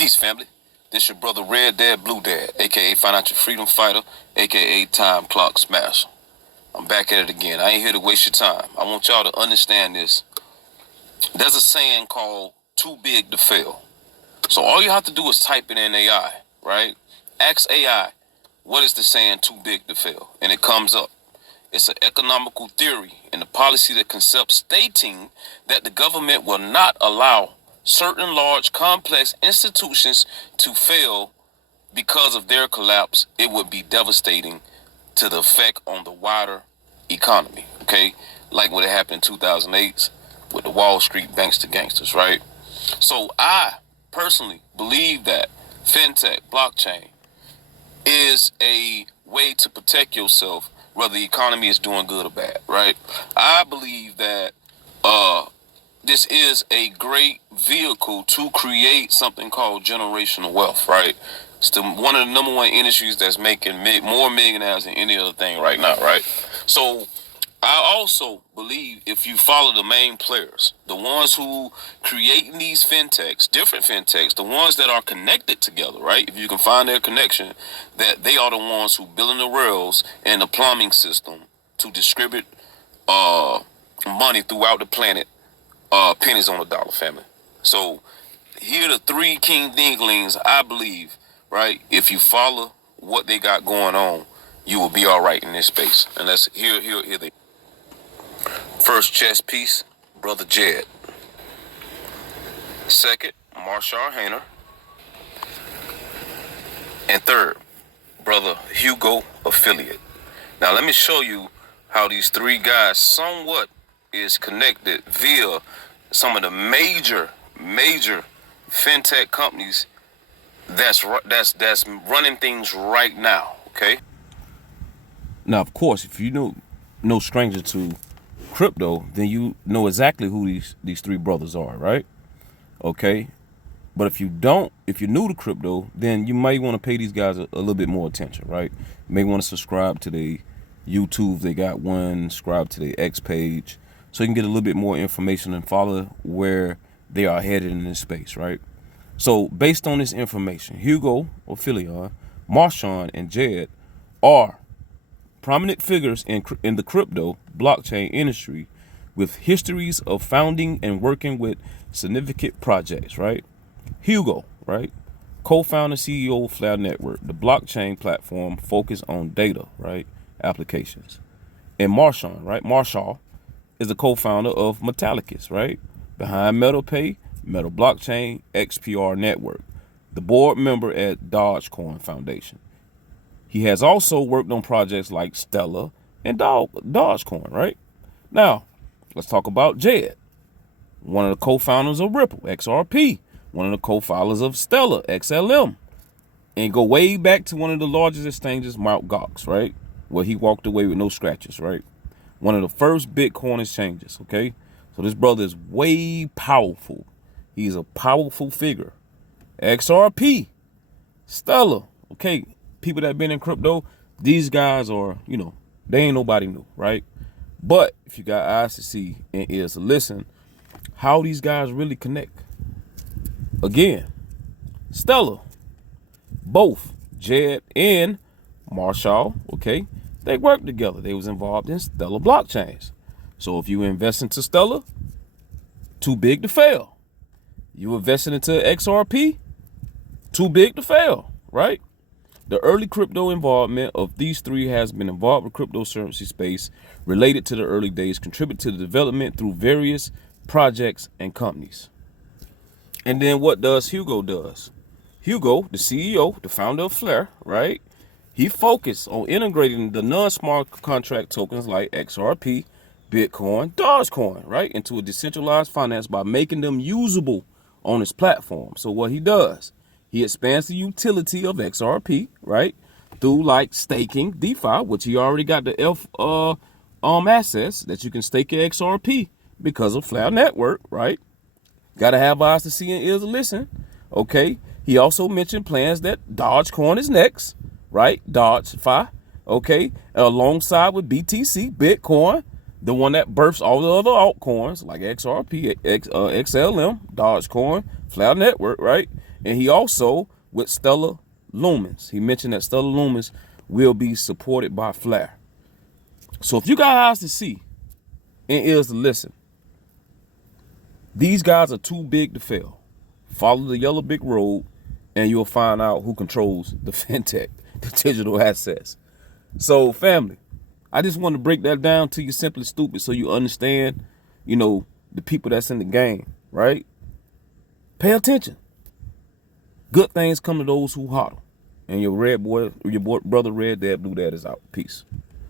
Peace, family. This your brother Red Dad, Blue Dad, a.k.a. Financial Freedom Fighter, a.k.a. Time Clock Smasher. I'm back at it again. I ain't here to waste your time. I want y'all to understand this. There's a saying called too big to fail. So all you have to do is type it in AI, right? Ask AI, what is the saying too big to fail? And it comes up. It's an economical theory and a policy that concepts stating that the government will not allow certain large, complex institutions to fail because of their collapse. It would be devastating to the effect on the wider economy, okay? Like what happened in 2008 with the Wall Street banks to gangsters, right? So I personally believe that fintech, blockchain, is a way to protect yourself whether the economy is doing good or bad, right? I believe that this is a great vehicle to create something called generational wealth, right? It's one of the number one industries that's making more millionaires than any other thing right now, right? So I also believe if you follow the main players, the ones who creating these fintechs, different fintechs, the ones that are connected together, right? If you can find their connection, that they are the ones who building the rails and the plumbing system to distribute money throughout the planet, pennies on the dollar, family. So here are the three king dinglings, I believe, right? If you follow what they got going on, you will be all right in this space. And let's hear they. First chess piece, Brother Jed. Second, Marshall Hayner. And third, Brother Hugo Affiliate. Now let me show you how these three guys somewhat is connected via some of the major fintech companies that's running things right now, okay? Now, of course, if you know no stranger to crypto, then you know exactly who these three brothers are, right? Okay. But if you're new to crypto, then you might want to pay these guys a little bit more attention, right? You may want to subscribe to the YouTube. They got one, subscribe to the X page, so you can get a little bit more information and follow where they are headed in this space, right? So based on this information, Hugo Ophelia, Marshawn, and Jed are prominent figures in the crypto blockchain industry with histories of founding and working with significant projects, right? Hugo, right? Co-founder, CEO of Flare Network, the blockchain platform focused on data, right? Applications. And Marshawn, right? Marshall is the co-founder of Metallicus, right? Behind MetalPay, Metal Blockchain, XPR Network, the board member at Dogecoin Foundation. He has also worked on projects like Stellar and Dogecoin, right? Now, let's talk about Jed, one of the co-founders of Ripple, XRP, one of the co-founders of Stellar, XLM, and go way back to one of the largest exchanges, Mt. Gox, right? Where he walked away with no scratches, right? One of the first Bitcoin exchanges, okay? So this brother is way powerful. He's a powerful figure. XRP, Stellar, okay? People that have been in crypto, these guys are, they ain't nobody new, right? But if you got eyes to see and ears to listen, how these guys really connect. Again, Stellar, both Jed and Marshall, okay, they worked together. They was involved in Stellar blockchains. So if you invest into Stellar, too big to fail. You invested into XRP, too big to fail, right? The early crypto involvement of these three has been involved with cryptocurrency space related to the early days, contribute to the development through various projects and companies. And then what does Hugo does? Hugo, the CEO, the founder of Flare, right? He focused on integrating the non-smart contract tokens like XRP, Bitcoin, Dogecoin, right, into a decentralized finance by making them usable on his platform. So what he does, he expands the utility of XRP, right, through like staking, DeFi, which he already got the assets that you can stake your XRP because of Flare Network, right? Got to have eyes to see and ears to listen, okay? He also mentioned plans that Dogecoin is next, right? DogeFi, okay? Alongside with BTC, Bitcoin, the one that births all the other altcoins like XRP, XLM, Dogecoin, Flare Network, right? And he also, with Stellar Lumens, he mentioned that Stellar Lumens will be supported by Flare. So if you got eyes to see and ears to listen, these guys are too big to fail. Follow the yellow brick road and you'll find out who controls the fintech, the digital assets. So family, I just want to break that down to you simply stupid so you understand, the people that's in the game, right? Pay attention. Good things come to those who hodl. And your brother Red Dad Blue Dad is out. Peace.